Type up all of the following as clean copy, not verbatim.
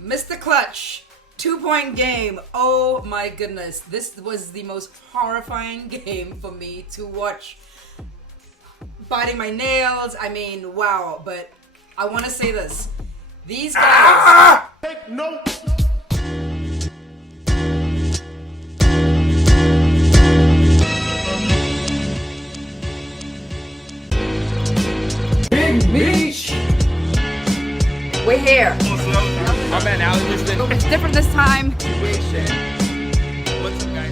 Mr. Clutch, 2-point game. Oh my goodness. This was the most horrifying game for me to watch. Biting my nails. I mean, wow. But I want to say this. These guys... Take notes. Big Beach. We're here. My man, Alex. It's different this time. What's up, guys?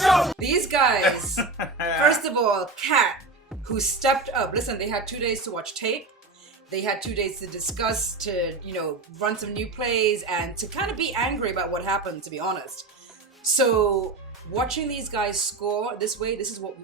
Go. These guys, first of all, Kat, who stepped up. Listen, they had 2 days to watch tape. They had 2 days to discuss, to, run some new plays and to kind of be angry about what happened, to be honest. So watching these guys score this way, this is what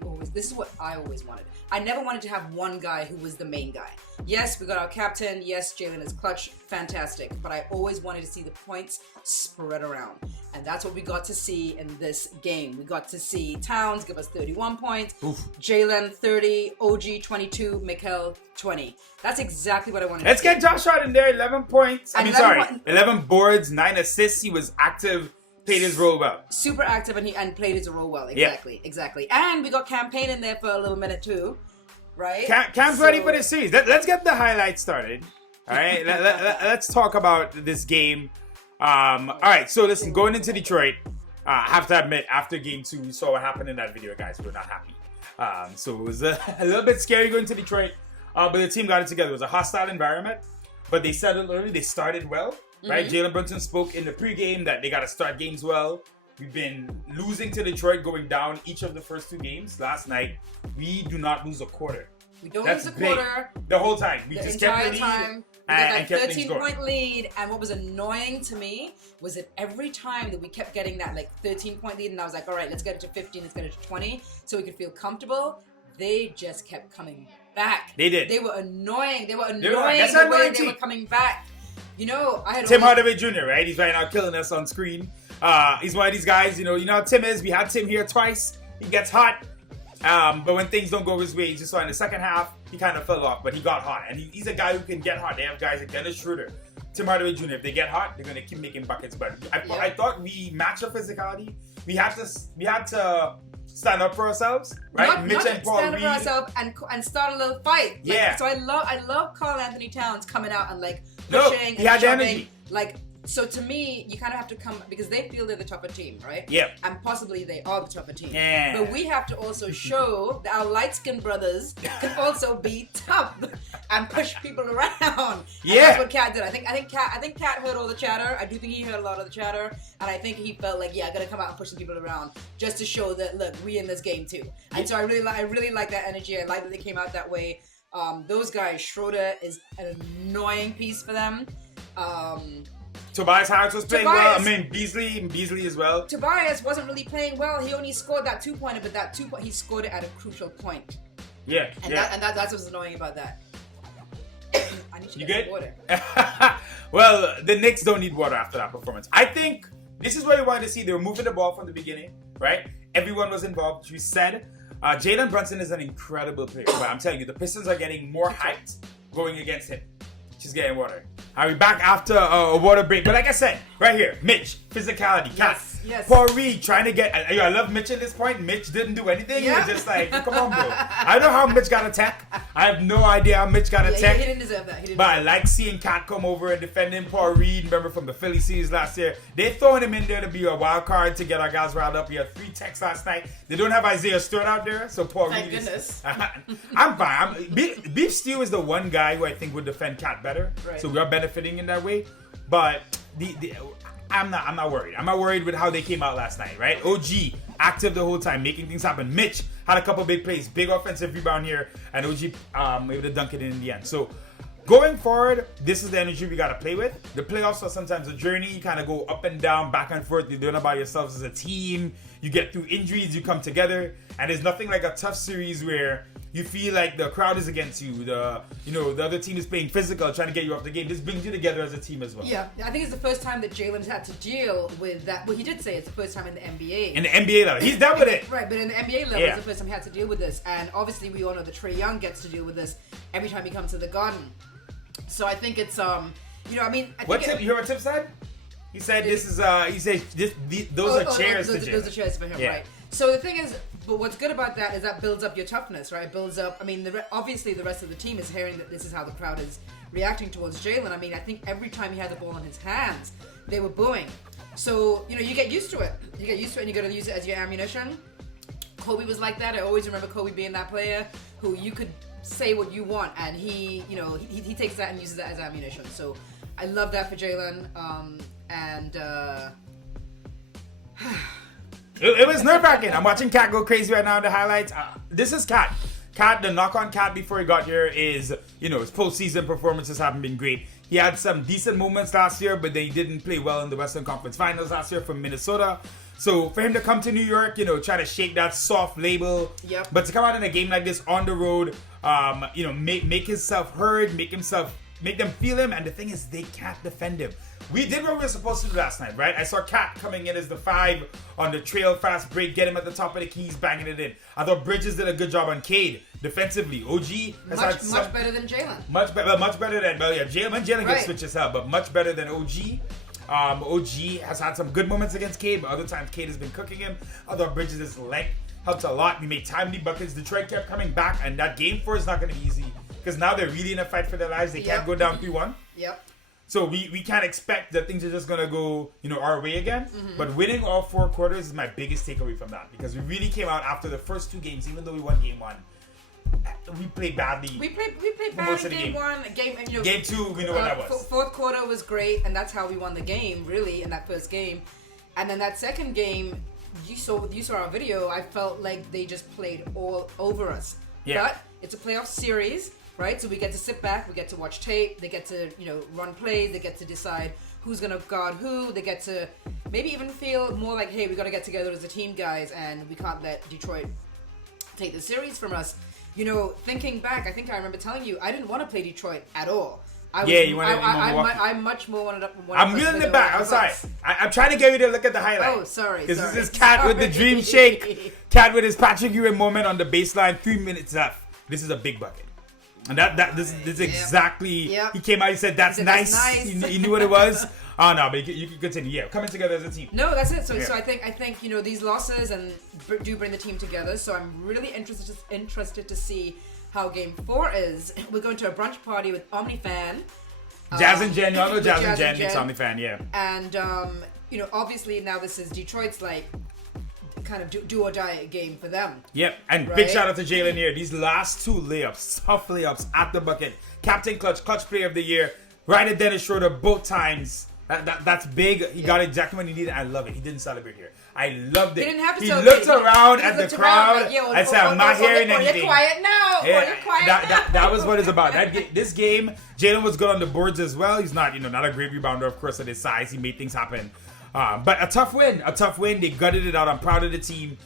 I always wanted. I never wanted to have one guy who was the main guy. Yes, we got our captain. Yes, Jalen is clutch. Fantastic. But I always wanted to see the points spread around. And that's what we got to see in this game. We got to see Towns give us 31 points. Jalen 30, OG 22, Mikal 20. That's exactly what I wanted Let's to see. get Josh Hart in there. 11 points. 11 boards, 9 assists. He was active. Played his role well. Super active and played his role well. Exactly. And we got Campaign in there for a little minute too, right? Cam's ready for this series. Let's get the highlights started. All right, let's talk about this game. All right, so listen, going into Detroit, I have to admit, after game 2, we saw what happened in that video, guys. We're not happy. So it was a little bit scary going to Detroit, but the team got it together. It was a hostile environment, but they settled early. They started well. Right, Jalen Brunson spoke in the pregame that they got to start games well. We've been losing to Detroit, going down each of the first 2 games. Last night, we do not lose a quarter. We don't lose a quarter. The whole time. We the just entire kept the lead time. We and got that kept things going. 13-point lead, and what was annoying to me was that every time that we kept getting that 13-point lead, and I was like, all right, let's get it to 15, let's get it to 20, so we could feel comfortable. They just kept coming back. They did. They were annoying. They were That's annoying the way they were coming back. I had Tim Hardaway Jr., right? He's right now killing us on screen. He's one of these guys, you know how Tim is. We had Tim here twice. He gets hot. But when things don't go his way, you just saw in the second half, he kind of fell off, but he got hot. And he's a guy who can get hot. They have guys like Dennis Schroeder, Tim Hardaway Jr. If they get hot, they're going to keep making buckets. But I thought we matched our physicality. We had to stand up for ourselves, right? Not stand up for ourselves and start a little fight. So I love Karl Anthony Towns coming out and pushing and shoving. So to me, you kind of have to come, because they feel they're the tougher team, right? Yeah. And possibly they are the tougher team. Yeah. But we have to also show that our light-skinned brothers can also be tough and push people around. And that's what Kat did. I think Kat heard all the chatter. I do think he heard a lot of the chatter, and I think he felt like, I gotta come out and push some people around just to show that, look, we in this game too. And so I really like that energy. I like that they came out that way. Those guys, Schroeder is an annoying piece for them. Tobias Harris was playing well. I mean, Beasley as well. Tobias wasn't really playing well. He only scored that 2-pointer, but that 2-point, he scored it at a crucial point. Yeah. That's what's annoying about that. I need to get some water. Well, the Knicks don't need water after that performance. I think this is what we wanted to see. They were moving the ball from the beginning, right? Everyone was involved. We said Jalen Brunson is an incredible player, but I'm telling you, the Pistons are getting more hyped going against him. She's getting water. I'll be back after a water break. But like I said, right here, Mitch, physicality, Kat. Yes. Paul Reed trying to get... I love Mitch at this point. Mitch didn't do anything. He was just like, come on, bro. I know how Mitch got a tech. I have no idea how Mitch got a tech. He didn't deserve that. But I like seeing Kat come over and defend him. Paul Reed, remember from the Philly series last year. They're throwing him in there to be a wild card to get our guys riled up. We had 3 techs last night. They don't have Isaiah Stewart out there, so Paul Reed goodness. I'm fine. Beef Stew is the one guy who I think would defend Kat better. Right. So we are benefiting in that way. But I'm not worried. I'm not worried with how they came out last night, right? OG active the whole time, making things happen. Mitch had a couple big plays, big offensive rebound here, and OG able to dunk it in the end. So going forward, this is the energy we got to play with. The playoffs are sometimes a journey. You kind of go up and down, back and forth. You learn about yourselves as a team. You get through injuries, you come together, and there's nothing like a tough series where you feel like the crowd is against you. The other team is playing physical, trying to get you off the game. This brings you together as a team as well. Yeah, I think it's the first time that Jalen's had to deal with that. Well, he did say it's the first time in the NBA. In the NBA level, he's done with it. Right, but in the NBA level, it's the first time he had to deal with this. And obviously, we all know that Trae Young gets to deal with this every time he comes to the Garden. So I think it's You know, I mean, What Tip? You hear what Tip said? He said those are chairs to Jalen. Those are chairs for him, right? So the thing is, but what's good about that is that builds up your toughness, right? Builds up. I mean, obviously the rest of the team is hearing that this is how the crowd is reacting towards Jalen. I mean, I think every time he had the ball in his hands, they were booing. So you know, you get used to it. You get used to it, and you got to use it as your ammunition. Kobe was like that. I always remember Kobe being that player who you could say what you want, and he takes that and uses that as ammunition. So I love that for Jalen. It was nerve-wracking. I'm watching Cat go crazy right now in the highlights. This is Cat. Cat, the knock on Cat before he got here is, his postseason performances haven't been great. He had some decent moments last year, but then he didn't play well in the Western Conference Finals last year from Minnesota. So for him to come to New York, try to shake that soft label, but to come out in a game like this on the road, make himself heard, make them feel him, and the thing is, they can't defend him. We did what we were supposed to do last night, right? I saw Cat coming in as the 5 on the trail fast break, get him at the top of the keys, banging it in. I thought Bridges did a good job on Cade defensively. OG has much better than Jalen. Much better than Jalen gets switched as hell, but much better than OG. OG has had some good moments against Cade, but other times Cade has been cooking him. I thought Bridges' length helped a lot. We made timely buckets. Detroit kept coming back, and that game 4 is not going to be easy because now they're really in a fight for their lives. They can't go down 3-1. Yep. So we can't expect that things are just going to go, our way again. Mm-hmm. But winning all 4 quarters is my biggest takeaway from that because we really came out after the first 2 games, even though we won game 1. We played badly. We played badly game 1. Game 2, we know what that was. Fourth quarter was great, and that's how we won the game, really, in that first game. And then that second game, you saw our video. I felt like they just played all over us. Yeah. But it's a playoff series. Right, so we get to sit back, we get to watch tape, they get to, run plays, they get to decide who's going to guard who, they get to maybe even feel more like, hey, we got to get together as a team, guys, and we can't let Detroit take the series from us. Thinking back, I think I remember telling you, I didn't want to play Detroit at all. I much more wanted to. I'm reeling it back. I'm sorry. I'm trying to get you to look at the highlight. Oh, sorry. Because this is Cat with the dream shake. Cat with his Patrick Ewing moment on the baseline, 3 minutes left. This is a big bucket. And this is exactly. Yep. He came out. He said, "That's nice." He knew what it was. Oh no, but you can continue. Yeah, coming together as a team. No, that's it. So I think these losses do bring the team together. So I'm really interested to see how Game 4 is. We're going to a brunch party with OmniFan. Jazz and Jen, y'all know Jazz and Jen. It's OmniFan, yeah. And obviously now this is Detroit's kind of do or die game for them. Yep, and big shout out to Jalen here. These last 2 layups, tough layups at the bucket. Captain clutch player of the year. Right at Dennis Schroeder both times. That's big. He got exactly what he needed. I love it. He didn't celebrate here. I loved it. He didn't have to celebrate. He looked around at the crowd. I said, I'm not hearing anything. You're quiet now. Yeah, that was what it's about. This game, Jalen was good on the boards as well. He's not a great rebounder, of course, at his size. He made things happen. But a tough win. They gutted it out. I'm proud of the team.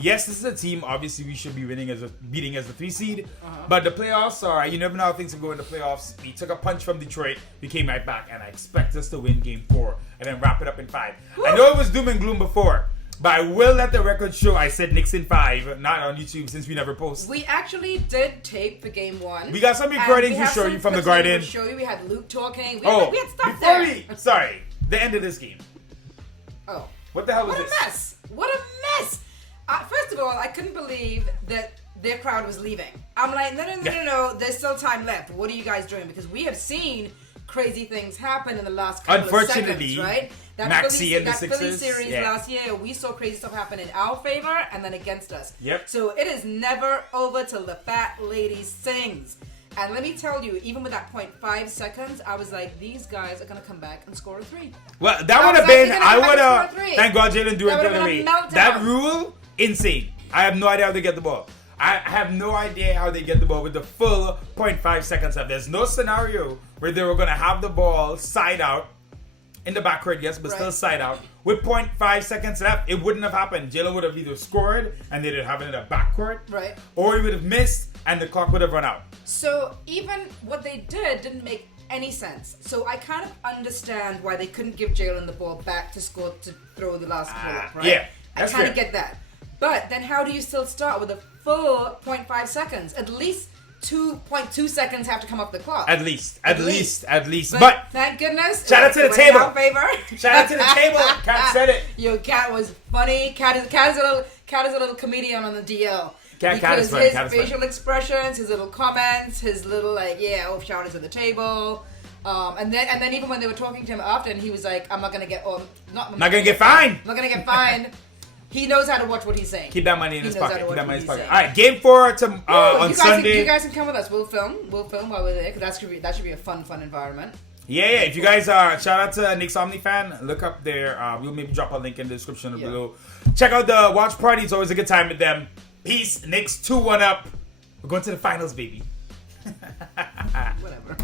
Yes, this is a team. Obviously, we should be beating as the 3 seed. But the playoffs are. You never know how things will go in the playoffs. We took a punch from Detroit. We came right back, and I expect us to win Game 4 and then wrap it up in 5. Woo! I know it was doom and gloom before, but I will let the record show. I said Knicks in 5, not on YouTube since we never post. We actually did tape for Game 1. We got some recordings to show you from the Garden. We had Luke talking. We had stuff there. Sorry, the end of this game. Oh. What the hell was this? What a mess. First of all, I couldn't believe that their crowd was leaving. I'm like, no. There's still time left. What are you guys doing? Because we have seen crazy things happen in the last couple of seconds, right? Maxey and the Sixers. Philly series last year, we saw crazy stuff happen in our favor and then against us. Yep. So it is never over till the fat lady sings. And let me tell you, even with that 0.5 seconds, I was like, these guys are going to come back and score a 3. Well, that would have been, thank God Jalen do it the other way. That rule, insane. I have no idea how they get the ball. I have no idea how they get the ball with the full 0.5 seconds left. There's no scenario where they were going to have the ball side out in the backcourt, yes, but still side out. With 0.5 seconds left, it wouldn't have happened. Jalen would have either scored and they'd have it in the backcourt, or he would have missed and the clock would have run out. So even what they didn't make any sense. So I kind of understand why they couldn't give Jalen the ball back to score, to throw the last pull-up, right? Yeah, I kind of get that. But then how do you still start with a full 0.5 seconds? At least 2.2 seconds have to come off the clock. At least. But But thank goodness. shout out to the table. Favor. Shout out to the table. Kat said it. Yo, Kat was funny. Kat is a little comedian on the DL. Kat is because funny. his facial expressions, his little comments, his little shout out to the table. And then even when they were talking to him after, and he was like, I'm not gonna get not gonna get fined. I'm not gonna get fined. He knows how to watch what he's saying. Keep that money in his pocket. Keep that money in his pocket. saying. All right, game 4 on Sunday. You guys can come with us. We'll film while we're there because that should be a fun environment. Yeah. If you guys shout out to Knicks Omni fan, look up there. We'll maybe drop a link in the description below. Check out the watch party. It's always a good time with them. Peace. Knicks 2-1 up. We're going to the finals, baby. Whatever.